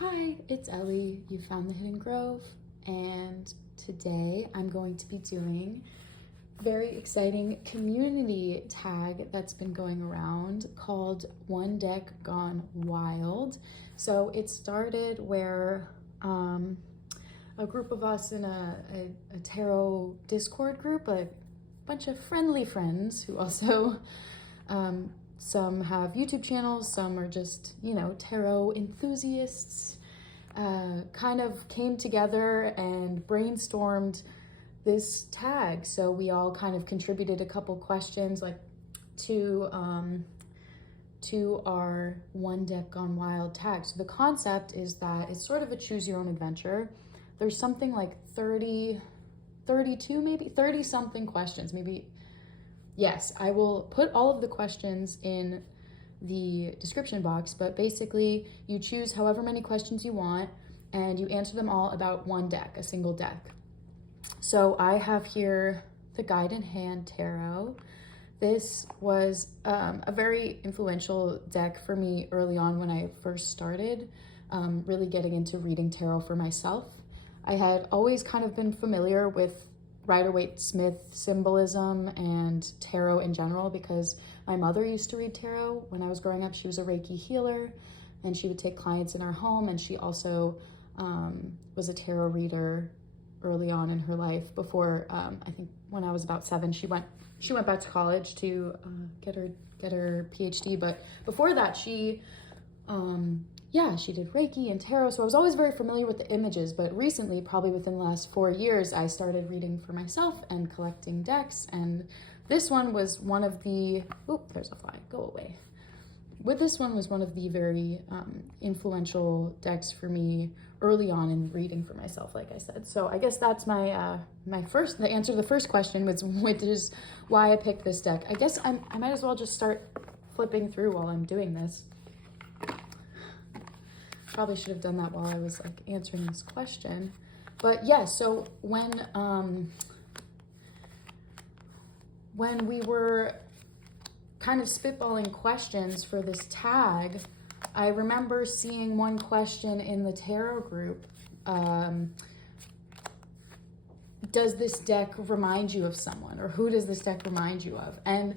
Hi, it's Ellie. You found the Hidden Grove, and today I'm going to be doing a very exciting community tag that's been going around called One Deck Gone Wild. So it started where a group of us in a tarot Discord group, a bunch of friendly friends who also some have YouTube channels, some are just, tarot enthusiasts, kind of came together and brainstormed this tag. So we all kind of contributed a couple questions to our One Deck Gone Wild tag. So the concept is that it's sort of a choose your own adventure. There's something like 32, maybe 30 something questions, maybe. Yes, I will put all of the questions in the description box, but basically you choose however many questions you want and you answer them all about one deck, a single deck. So I have here the Guide in Hand Tarot. This was a very influential deck for me early on when I first started really getting into reading tarot for myself. I had always kind of been familiar with Rider-Waite-Smith symbolism and tarot in general because my mother used to read tarot when I was growing up. She was a Reiki healer and she would take clients in our home, and she also was a tarot reader early on in her life before I think when I was about 7 she went back to college to get her PhD, but before that she did Reiki and tarot, so I was always very familiar with the images. But recently, probably within the last 4 years, I started reading for myself and collecting decks, and this one was one of the, there's a fly, go away. This one was one of the very influential decks for me early on in reading for myself, like I said. So I guess that's the answer to the first question, which is why I picked this deck. I guess I might as well just start flipping through while I'm doing this. Probably should have done that while I was answering this question. But yeah, so when we were kind of spitballing questions for this tag, I remember seeing one question in the tarot group. Does this deck remind you of someone, or who does this deck remind you of? And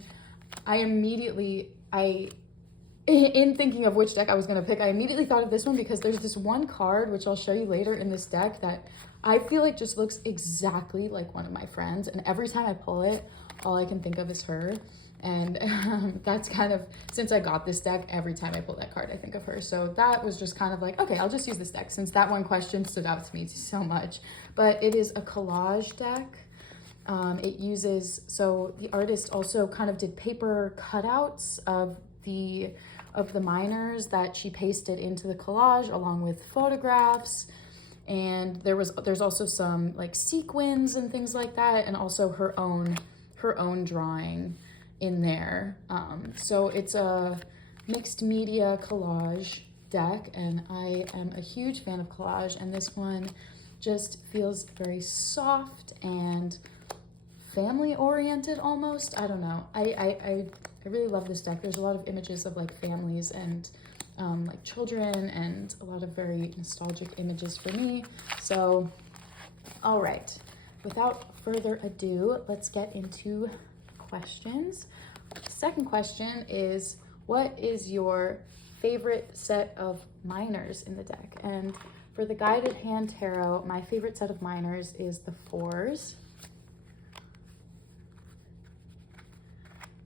in thinking of which deck I was going to pick, I immediately thought of this one because there's this one card, which I'll show you later in this deck, that I feel like just looks exactly like one of my friends. And every time I pull it, all I can think of is her. And that's kind of, since I got this deck, every time I pull that card, I think of her. So that was just kind of like, okay, I'll just use this deck since that one question stood out to me so much. But it is a collage deck. So the artist also kind of did paper cutouts of the minors that she pasted into the collage along with photographs, and there's also some sequins and things like that, and also her own drawing in there. So it's a mixed media collage deck, and I am a huge fan of collage, and this one just feels very soft and family oriented almost. I don't know. I really love this deck. There's a lot of images of families and children, and a lot of very nostalgic images for me. So, all right, without further ado, let's get into questions. The second question is, what is your favorite set of minors in the deck? And for the Guided Hand Tarot, my favorite set of minors is the 4s.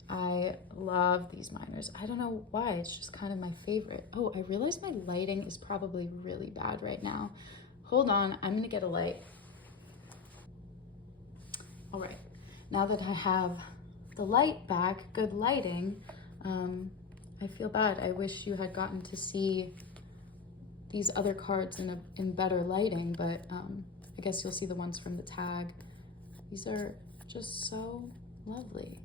I love these minors. I don't know why, it's just kind of my favorite. Oh, I realize my lighting is probably really bad right now. Hold on, I'm gonna get a light. All right, now that I have the light back, good lighting, I feel bad. I wish you had gotten to see these other cards in better lighting, but I guess you'll see the ones from the tag. These are just so lovely.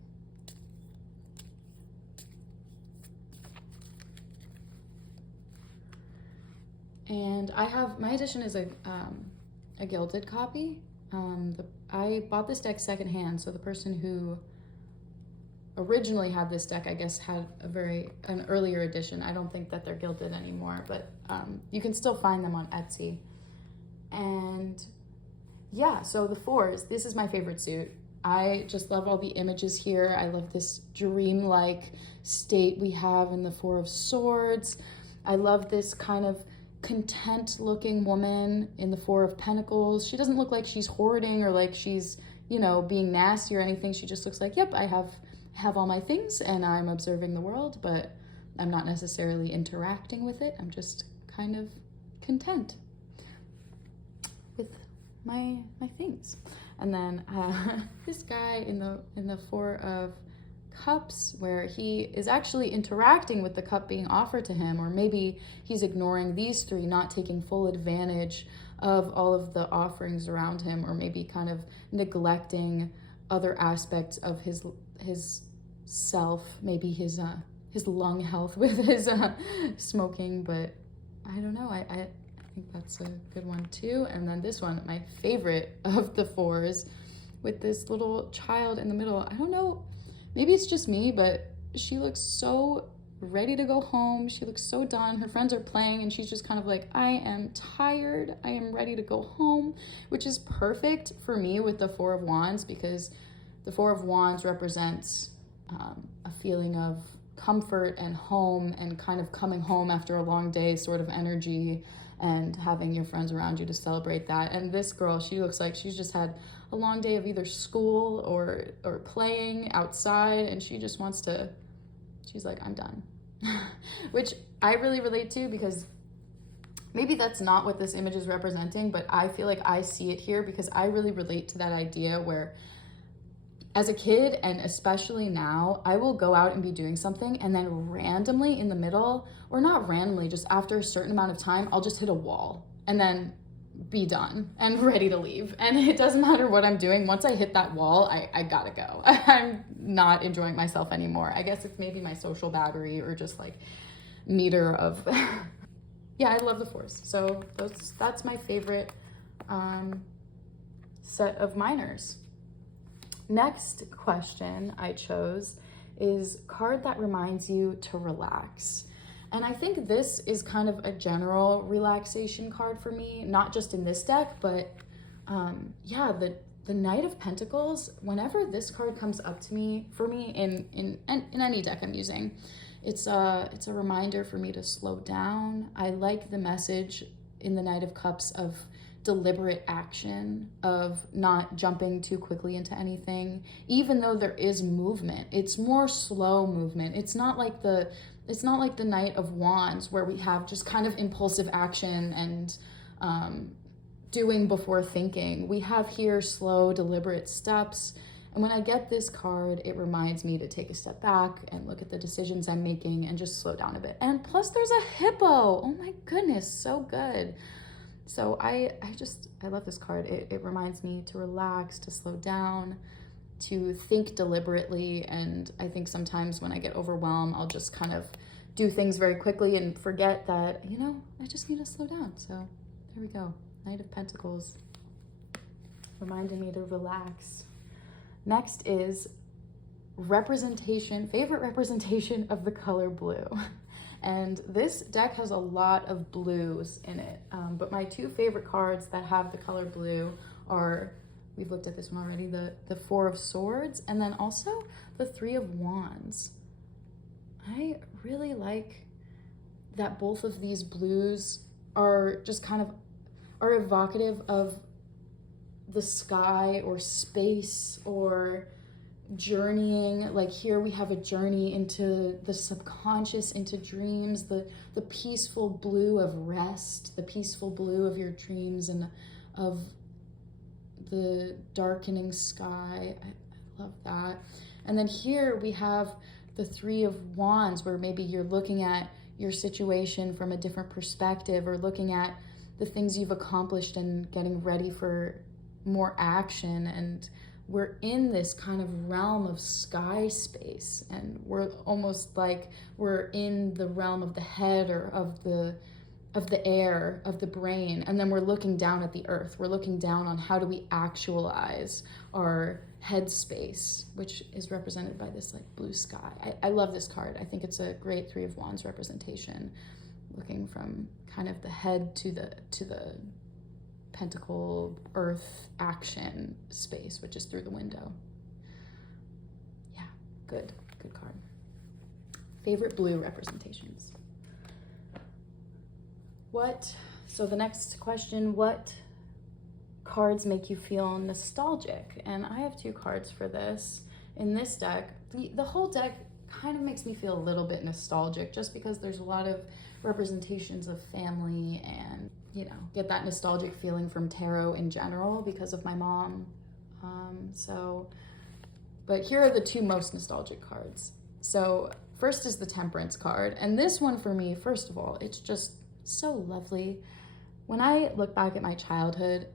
And my edition is a gilded copy. I bought this deck secondhand, so the person who originally had this deck, I guess, had an earlier edition. I don't think that they're gilded anymore, but you can still find them on Etsy. And yeah, so the fours, this is my favorite suit. I just love all the images here. I love this dreamlike state we have in the Four of Swords. I love this kind of content looking woman in the Four of Pentacles. She doesn't look like she's hoarding or like she's, you know, being nasty or anything. She just looks like, yep, I have all my things and I'm observing the world, but I'm not necessarily interacting with it. I'm just kind of content with my things. And then this guy in the Four of Cups, where he is actually interacting with the cup being offered to him, or maybe he's ignoring these three, not taking full advantage of all of the offerings around him, or maybe kind of neglecting other aspects of his self, maybe his lung health with his smoking. But I don't know, I think that's a good one too. And then this one, my favorite of the fours, with this little child in the middle. I don't know, maybe it's just me, but she looks so ready to go home. She looks so done. Her friends are playing and she's just kind of like, I am tired. I am ready to go home, which is perfect for me with the Four of Wands, because the Four of Wands represents a feeling of comfort and home and kind of coming home after a long day sort of energy, and having your friends around you to celebrate that. And this girl, she looks like she's just had a long day of either school or playing outside, and she just wants to, she's like, I'm done. Which I really relate to, because maybe that's not what this image is representing, but I feel like I see it here because I really relate to that idea where as a kid, and especially now, I will go out and be doing something, and then randomly in the middle, or not randomly, just after a certain amount of time, I'll just hit a wall and then be done and ready to leave. And it doesn't matter what I'm doing. Once I hit that wall, I gotta go. I'm not enjoying myself anymore. I guess it's maybe my social battery or just like meter of, yeah, I love the fours. So that's my favorite set of minors. Next question I chose is card that reminds you to relax. And I think this is kind of a general relaxation card for me, not just in this deck, but yeah, the Knight of Pentacles. Whenever this card comes up to me, for me in any deck I'm using, it's a reminder for me to slow down. I like the message in the Knight of Cups of deliberate action, of not jumping too quickly into anything, even though there is movement. It's more slow movement. It's not like the Knight of Wands, where we have just kind of impulsive action and doing before thinking. We have here slow, deliberate steps. And when I get this card, it reminds me to take a step back and look at the decisions I'm making and just slow down a bit. And plus there's a hippo. Oh my goodness, so good. So I love this card. It reminds me to relax, to slow down, to think deliberately. And I think sometimes when I get overwhelmed, I'll just kind of do things very quickly and forget that, you know, I just need to slow down. So there we go. Knight of Pentacles, reminding me to relax. Next is favorite representation of the color blue. And this deck has a lot of blues in it, but my two favorite cards that have the color blue are, we've looked at this one already, the Four of Swords, and then also the Three of Wands. I really like that both of these blues are just kind of are evocative of the sky or space or journeying. Like here we have a journey into the subconscious, into dreams, the peaceful blue of rest, the peaceful blue of your dreams and of the darkening sky. I love that. And then here we have the Three of Wands, where maybe you're looking at your situation from a different perspective, or looking at the things you've accomplished and getting ready for more action. And we're in this kind of realm of sky space, and we're almost like we're in the realm of the head, or of of the air, of the brain, and then we're looking down at the earth. We're looking down on how do we actualize our headspace, which is represented by this like blue sky. I love this card. I think it's a great Three of Wands representation, looking from kind of the head to the pentacle earth action space, which is through the window. Yeah, good card. Favorite blue representations. So the next question, what cards make you feel nostalgic? And I have two cards for this. In this deck, the whole deck kind of makes me feel a little bit nostalgic, just because there's a lot of representations of family and, you know, get that nostalgic feeling from tarot in general because of my mom. But here are the two most nostalgic cards. So first is the Temperance card. And this one for me, first of all, it's just so lovely. When I look back at my childhood,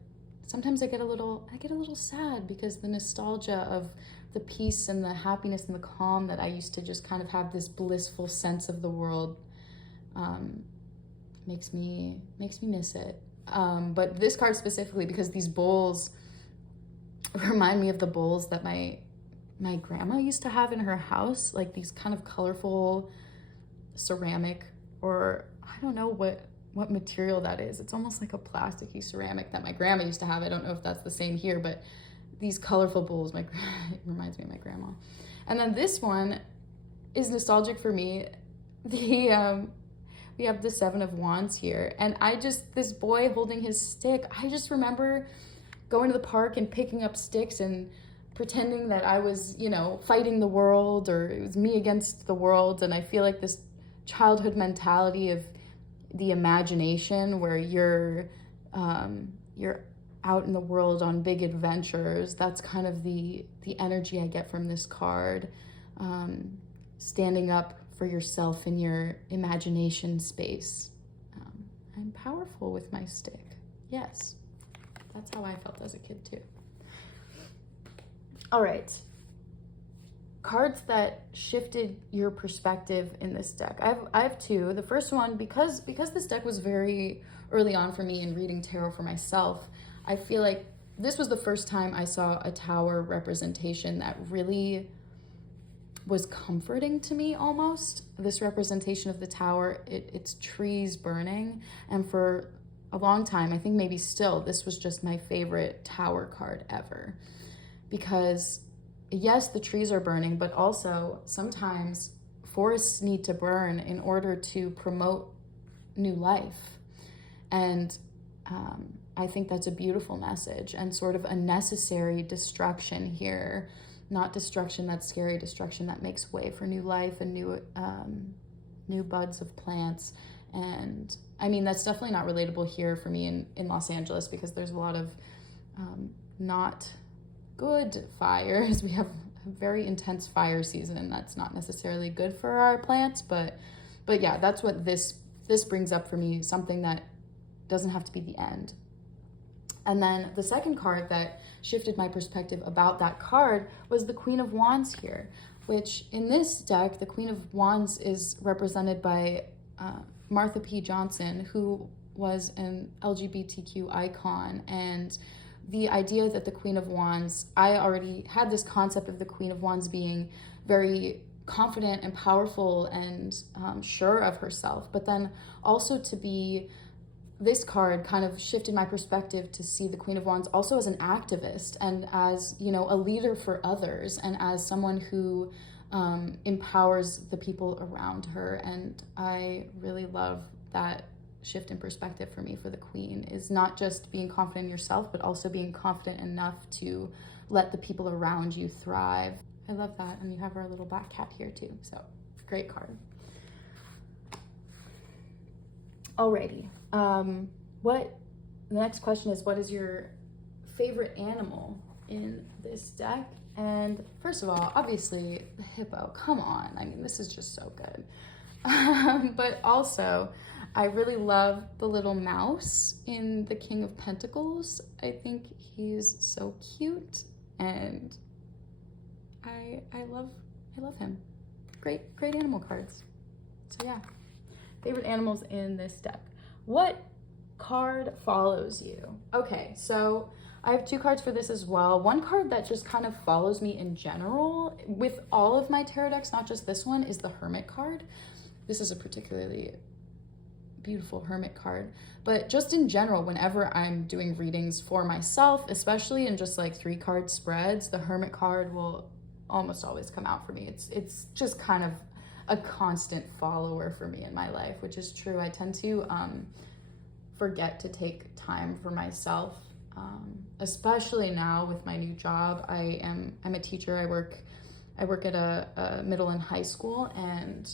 sometimes I get a little sad because the nostalgia of the peace and the happiness and the calm that I used to just kind of have this blissful sense of the world makes me miss it. But this card specifically, because these bowls remind me of the bowls that my grandma used to have in her house, like these kind of colorful ceramic, or I don't know what material that is. It's almost like a plasticky ceramic that my grandma used to have. I don't know if that's the same here, but these colorful bowls, it reminds me of my grandma. And then this one is nostalgic for me. We have the Seven of Wands here, and this boy holding his stick, I just remember going to the park and picking up sticks and pretending that I was, you know, fighting the world, or it was me against the world. And I feel like this childhood mentality of the imagination where you're out in the world on big adventures, that's kind of the energy I get from this card. Standing up for yourself in your imagination space. I'm powerful with my stick. Yes, that's how I felt as a kid too. All right. Cards that shifted your perspective in this deck. I have two. The first one, because this deck was very early on for me in reading tarot for myself, I feel like this was the first time I saw a tower representation that really was comforting to me almost. This representation of the tower, it's trees burning. And for a long time, I think maybe still, this was just my favorite tower card ever. Because yes, the trees are burning, but also sometimes forests need to burn in order to promote new life. And I think that's a beautiful message and sort of a necessary destruction here. Not destruction that's scary, destruction that makes way for new life and new buds of plants. And I mean, that's definitely not relatable here for me in Los Angeles, because there's a lot of not good fires. We have a very intense fire season, and that's not necessarily good for our plants, but yeah, that's what this brings up for me, something that doesn't have to be the end. And then the second card that shifted my perspective about that card was the Queen of Wands here, which in this deck, the Queen of Wands is represented by Martha P. Johnson, who was an LGBTQ icon. And the idea that the Queen of Wands, I already had this concept of the Queen of Wands being very confident and powerful and sure of herself, but then also to be, this card kind of shifted my perspective to see the Queen of Wands also as an activist and as, you know, a leader for others, and as someone who empowers the people around her. And I really love that shift in perspective for me for the Queen, is not just being confident in yourself, but also being confident enough to let the people around you thrive. I love that. And you have our little black cat here too. So great card. Alrighty. The next question is, what is your favorite animal in this deck? And first of all, obviously the hippo, come on. I mean, this is just so good. But also, I really love the little mouse in the King of Pentacles. I think he's so cute, and I love him. Great animal cards. So yeah, favorite animals in this deck. What card follows you? Okay, so I have two cards for this as well. One card that just kind of follows me in general with all of my tarot decks, not just this one, is the Hermit card. This is a particularly beautiful Hermit card, but just in general, whenever I'm doing readings for myself, especially in just like 3-card spreads, the Hermit card will almost always come out for me. It's just kind of a constant follower for me in my life, which is true. I tend to forget to take time for myself, especially now with my new job. I'm a teacher. I work at a middle and high school, and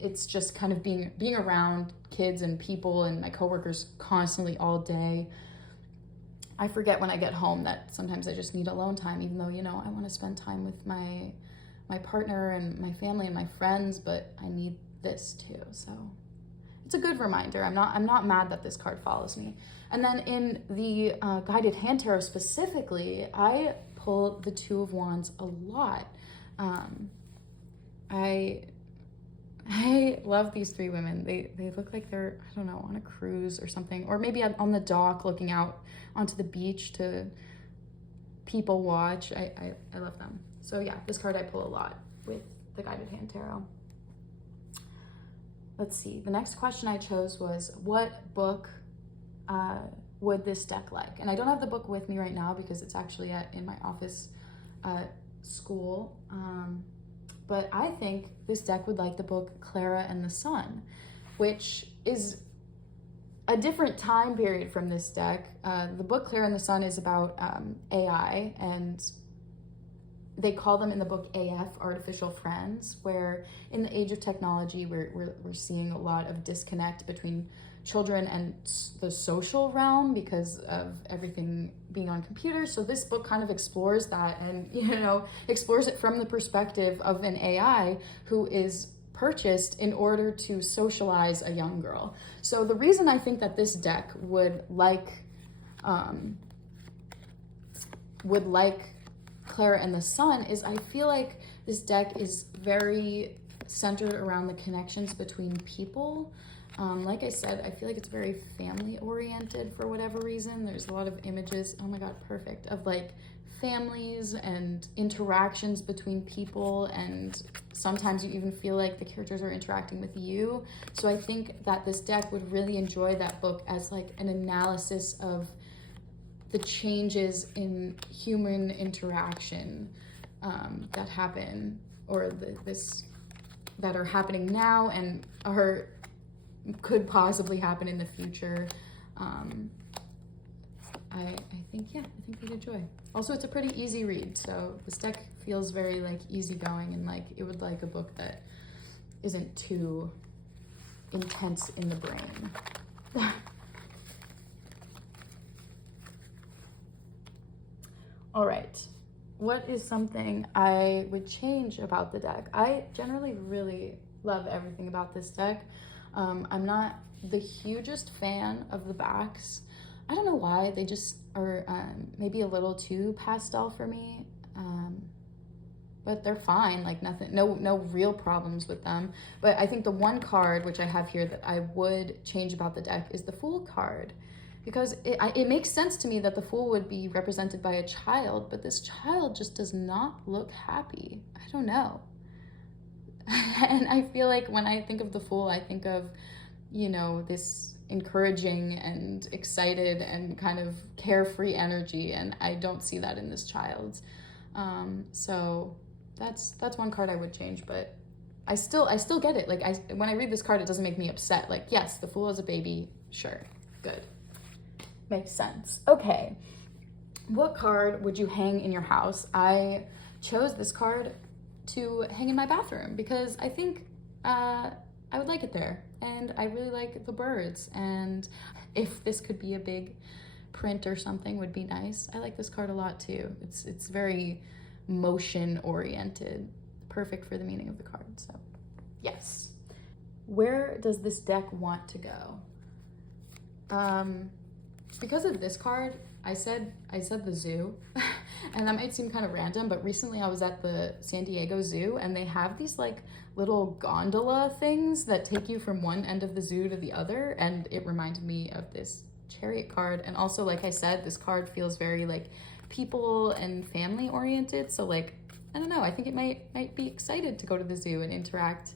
it's just kind of being around kids and people and my coworkers constantly all day. I forget when I get home that sometimes I just need alone time, even though, you know, I want to spend time with my partner and my family and my friends, but I need this too. So it's a good reminder. I'm not mad that this card follows me. And then in the guided hand tarot specifically, I pull the Two of Wands a lot. I love these 3 women. They look like they're, I don't know, on a cruise or something, or maybe on the dock looking out onto the beach to people watch. I love them. So yeah, this card I pull a lot with the guided hand tarot. Let's see. The next question I chose was, what book would this deck like? And I don't have the book with me right now because it's actually in my office school. But I think this deck would like the book Clara and the Sun, which is a different time period from this deck. The book Clara and the Sun is about AI, and they call them in the book AF, artificial friends, where in the age of technology, we're seeing a lot of disconnect between children and the social realm because of everything being on computers. So this book kind of explores that, and, you know, explores it from the perspective of an AI who is purchased in order to socialize a young girl. So the reason I think that this deck would like Clara and the Sun is I feel like this deck is very centered around the connections between people. Like I said, I feel like it's very family oriented for whatever reason. There's a lot of images, oh my God, perfect, of like families and interactions between people, and sometimes you even feel like the characters are interacting with you. So I think that this deck would really enjoy that book as like an analysis of the changes in human interaction that happen, or that are happening now and could possibly happen in the future. I think they'd enjoy. Also, it's a pretty easy read, so this deck feels very like easygoing, and like it would like a book that isn't too intense in the brain. All right, what is something I would change about the deck? I generally really love everything about this deck. I'm not the hugest fan of the backs. I don't know why, they just are maybe a little too pastel for me, but they're fine, like no real problems with them. But I think the one card which I have here that I would change about the deck is the Fool card, because it makes sense to me that the Fool would be represented by a child, but this child just does not look happy. I don't know. And I feel like when I think of the Fool, I think of, you know, this encouraging and excited and kind of carefree energy, and I don't see that in this child. So that's one card I would change, but I still get it. Like when I read this card, it doesn't make me upset. Like, yes, the Fool is a baby, sure, good, makes sense. Okay, what card would you hang in your house? I chose this card to hang in my bathroom because I think I would like it there, and I really like the birds, and if this could be a big print or something would be nice. I like this card a lot too. It's very motion oriented, perfect for the meaning of the card. So yes. Where does this deck want to go? Because of this card, I said the zoo, and that might seem kind of random, but recently I was at the San Diego Zoo, and they have these like little gondola things that take you from one end of the zoo to the other, and it reminded me of this Chariot card. And also, like I said, this card feels very like people and family oriented, so like I don't know, I think it might be excited to go to the zoo and interact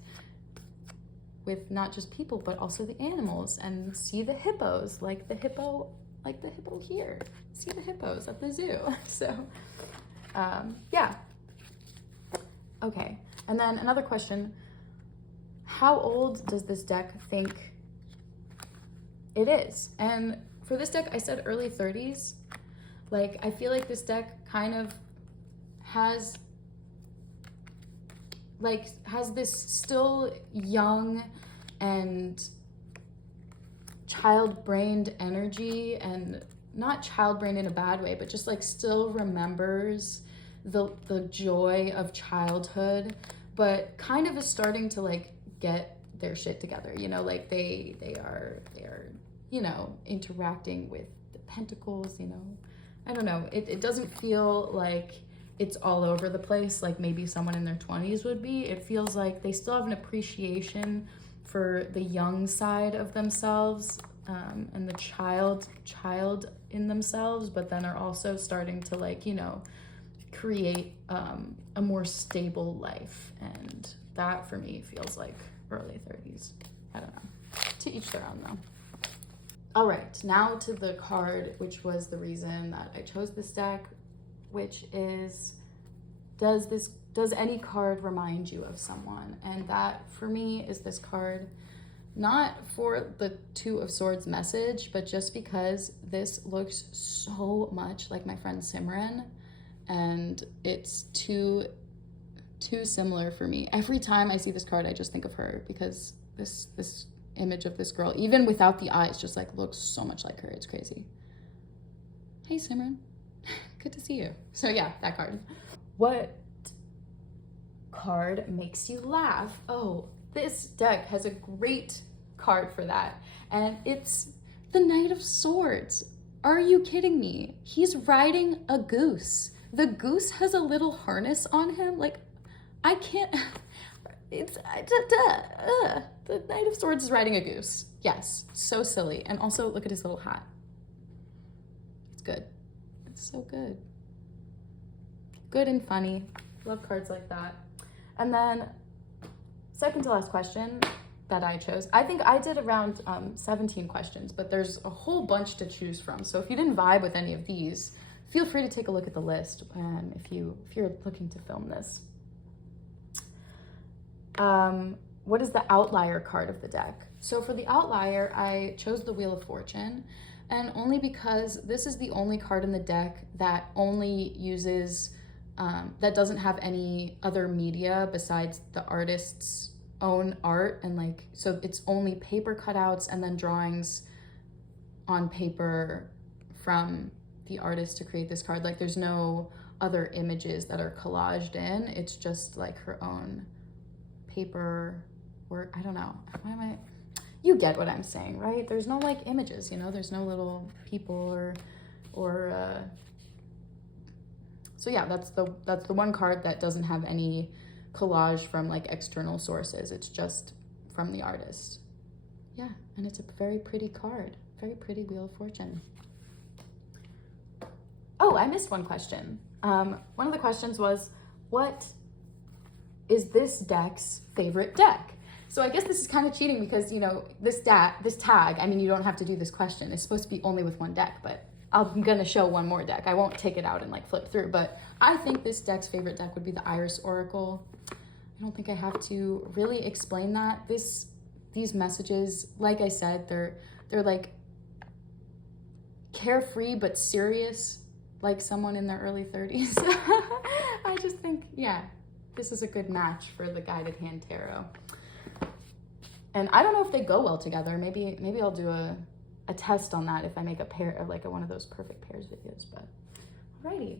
with not just people but also the animals and see the hippos, like the hippo here, see the hippos at the zoo. So yeah, okay. And then another question, how old does this deck think it is? And for this deck, I said early 30s. Like, I feel like this deck kind of has this still young and child-brained energy, and not child-brained in a bad way, but just like still remembers the joy of childhood, but kind of is starting to like get their shit together, you know, like they are, you know, interacting with the pentacles, you know. I don't know, it doesn't feel like it's all over the place like maybe someone in their 20s would be. It feels like they still have an appreciation for the young side of themselves, and the child in themselves, but then are also starting to like, you know, create a more stable life. And that for me feels like early 30s. I don't know, to each their own though. All right, now to the card, which was the reason that I chose this deck, which is, does any card remind you of someone? And that for me is this card, not for the Two of Swords message, but just because this looks so much like my friend Simran, and it's too similar for me. Every time I see this card, I just think of her, because this image of this girl, even without the eyes, just like looks so much like her. It's crazy. Hey Simran, good to see you. So yeah, that card. What card makes you laugh? Oh, this deck has a great card for that, and it's the Knight of Swords. Are you kidding me? He's riding a goose. The goose has a little harness on him. Like, I can't, it's, the Knight of Swords is riding a goose. Yes, so silly. And also look at his little hat. It's good. It's so good. Good and funny. Love cards like that. And then second to last question that I chose, I think I did around 17 questions, but there's a whole bunch to choose from. So if you didn't vibe with any of these, feel free to take a look at the list if you're looking to film this. What is the outlier card of the deck? So for the outlier, I chose the Wheel of Fortune, and only because this is the only card in the deck that only uses, that doesn't have any other media besides the artist's own art, and like, so it's only paper cutouts and then drawings on paper from the artist to create this card. Like, there's no other images that are collaged in. It's just like her own paper work. I don't know. Why am I? You get what I'm saying, right? There's no like images, you know. There's no little people or. So yeah, that's the one card that doesn't have any collage from like external sources. It's just from the artist. Yeah, and it's a very pretty card. Very pretty Wheel of Fortune. Oh, I missed one question. One of the questions was, what is this deck's favorite deck? So I guess this is kind of cheating because, you know, this tag, I mean, you don't have to do this question. It's supposed to be only with one deck, but I'm gonna show one more deck. I won't take it out and like flip through, but I think this deck's favorite deck would be the Iris Oracle. I don't think I have to really explain that. These messages, like I said, they're like carefree but serious, like someone in their early 30s. I just think, yeah, this is a good match for the Guided Hand Tarot. And I don't know if they go well together. Maybe I'll do a test on that if I make a pair of like one of those perfect pairs videos, but alrighty.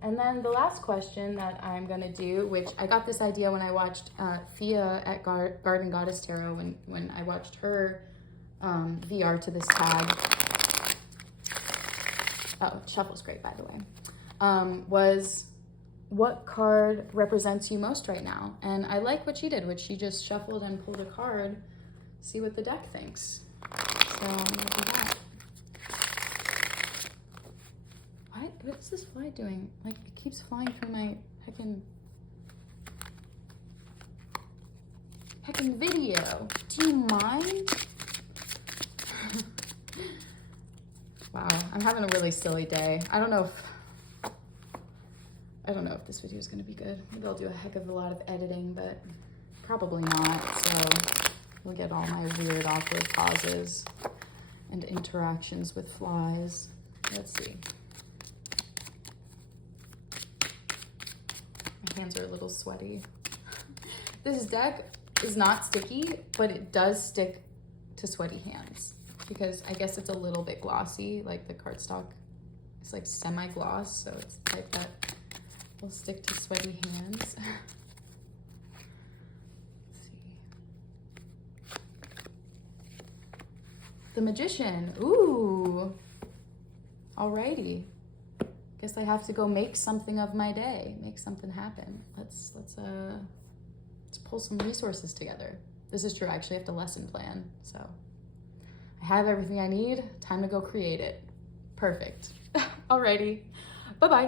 And then the last question that I'm gonna do, which I got this idea when I watched Thea at Garden Goddess Tarot, when I watched her VR to this tag. Oh, shuffle's great, by the way. Was what card represents you most right now. And I like what she did, which she just shuffled and pulled a card, see what the deck thinks. So I'm gonna do that. What is this fly doing? Like, it keeps flying through my heckin' video. Do you mind? Wow, I'm having a really silly day. I don't know if this video is gonna be good. Maybe I'll do a heck of a lot of editing, but probably not. So we'll get all my weird, awkward pauses and interactions with flies. Let's see. My hands are a little sweaty. This deck is not sticky, but it does stick to sweaty hands because I guess it's a little bit glossy, like the cardstock is like semi-gloss, so it's like that will stick to sweaty hands. Let's see. The Magician, ooh, alrighty. Guess I have to go make something of my day, make something happen. Let's pull some resources together. This is true, I actually have to lesson plan, so I have everything I need, time to go create it. Perfect. Alrighty, bye-bye.